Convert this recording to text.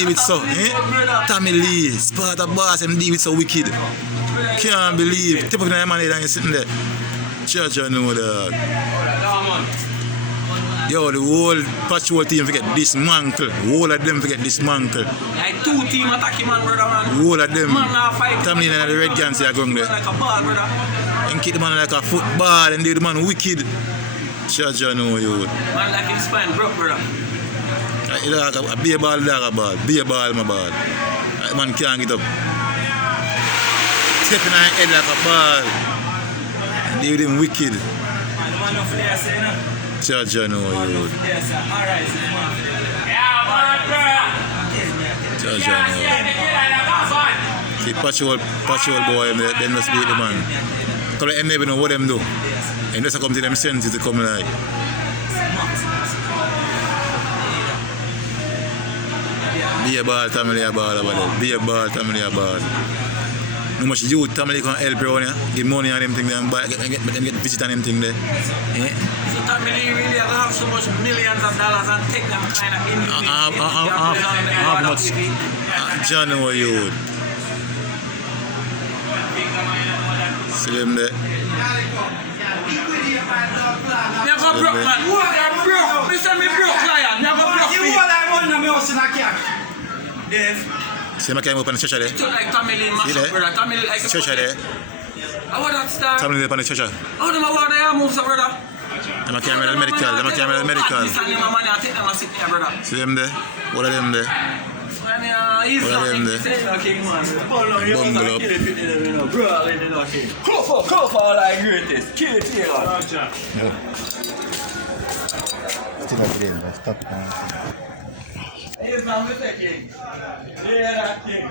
deal with so, eh? Tommy Lee, Sparta boss, him deal with so wicked. Can't believe. Tip up in the man and you're sitting there. Church, I know that. Yo, the whole patrol team forget dismantle. Whole of them forget dismantle. Like 2 team attacking man, brother, man. Whole of them. Man now fight. Tommy Lee and the Red Gangs are going there. Like a ball, brother. And keep the man like a football and do the man wicked. Church, I know you. Man like his spine broke, brother. Like a beer ball, like a ball. Beer ball, my ball. That man can't get up. Stepping on head like a ball. And they with him wicked. Church, I know you. Church, I know. See, patrol boy, them just beat the man. Because they never know what them do. And just come to them senses to come like. Be a ball, family a ball over there. Be a ball, family a ball. How much youth family can help around here? Give money on them things and buy, get visit on them things there. Eh? So family really have so much millions of dollars and take them kind of in. How much? John, how you? See them there? Never broke, man. Never broke. Listen, me broke, lion. Never broke. You all I want to know is in a cat. Dave. See my camera up on the church there? Just like family mash up, brother. Family like Church there? How would that start? Family up on the church. How do my water here moves up, brother? I'm a camera medical. I'm a camera medical. See them there? What are them there? What are them there? Bungalow. Call for all I greatest. Kill it here. Still up there. Stop it. Here's my king. Yeah, that king.